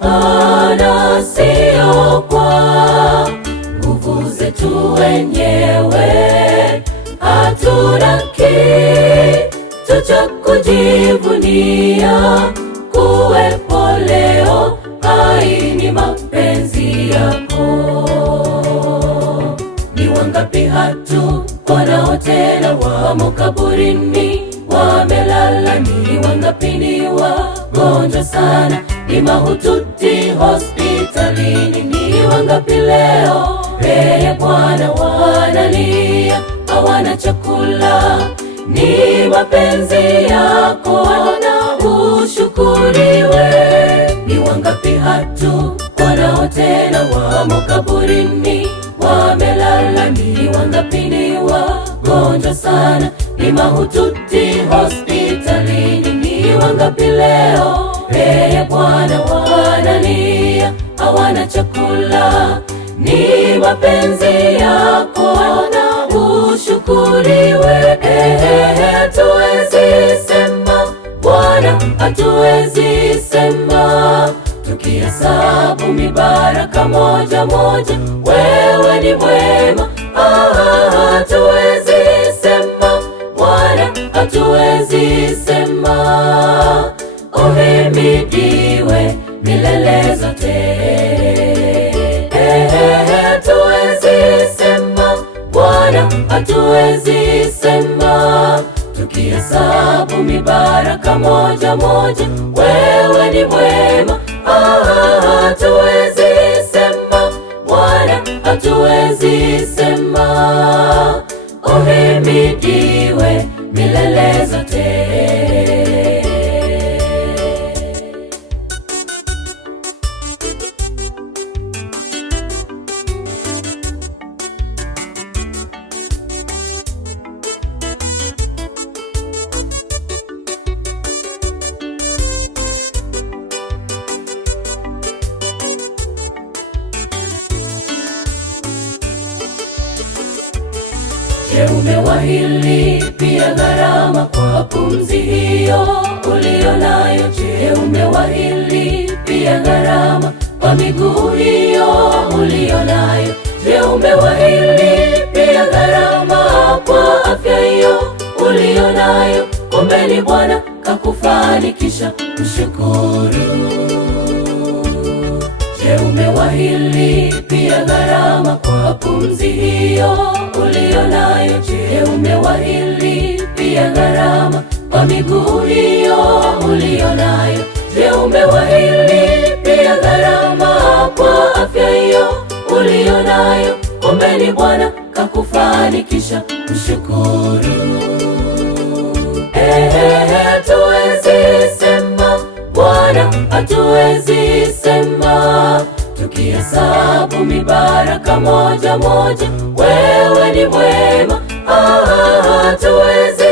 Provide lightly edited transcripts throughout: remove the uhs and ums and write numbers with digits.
maana sio kwa nguvu zetu wenyewe. Hatuna kitu cha kujivunia, kuwepo leo hai ni mapenzi yako. Ni wangapi hatuonao tena, wamo kaburini wamelala. Ni wangapi ni wagonjwa sana, ni mahututi hospitalini. Ni wangapi leo mbele Bwana wanalia, hawana chakula. Ni mapenzi yako na ushukuriwe. Ni wangapi hatuonao tena, wamo kaburini wamelala. Ni wangapi ni wagonjwa sana, ni mahututi hospitalini. Ni wangapi leo mbele Bwana wanalia, hawana chakula. Ni mapenzi yako na ushukuriwe. Hatuwezi sema Bwana, hatuwezi sema tukihesabu mibaraka moja moja, wewe ni mwema. Hatuwezi sema Bwana, hatuwezi sema uhimidiwe milele zote. Hatuwezi sema Bwana, hatuwezi sema tukihesabu mibaraka moja moja, wewe ni mwema. Hatuwezi sema Bwana, hatuwezi sema uhimidiwe milele zote. Je, umewahi pia gharama kwa pumzi hiyo ulio nayo? Je, umewahi pia gharama kwa miguu hiyo ulio nayo? Je, umewahi pia gharama kwa afya hiyo ulio nayo? Ombeni Bwana kakufanikisha, mshukuru. Je, umewahi pia gharama kwa pumzi hiyo ulio nayo? Je, umewahi pia gharama kwa miguu hiyo ulio nayo? Je, umewahi pia gharama kwa afya hiyo ulio nayo? Ombeni Bwana kakufanikisha, mshukuru. Hatuwezi sema Bwana, hatuwezi sema tukihesabu mibaraka moja moja, wewe ni mwema. Hatuwezi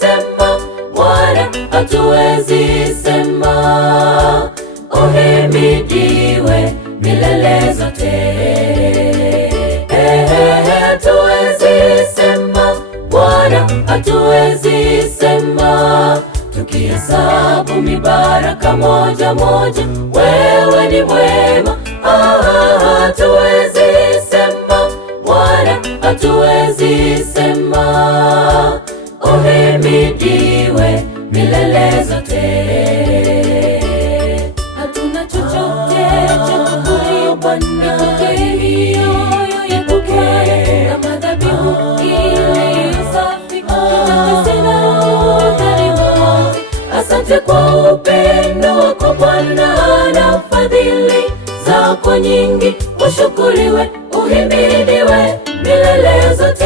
sema Bwana, hatuwezi sema uhimidiwe milele zote. Hatuwezi sema Bwana, hatuwezi sema tukihesabu mibaraka moja moja, wewe ni mwema. Hatuwezi sema Bwana, hatuwezi sema uhimidiwe milele zote. Hatuna chochote cha kukulipa Bwana, ipokee kama dhabihu iliyo safi, tutakasina udhalimu. Asante kwa upendo wako Bwana na fadhili zako nyingi, ushukuriwe, uhimidiwe milele zote.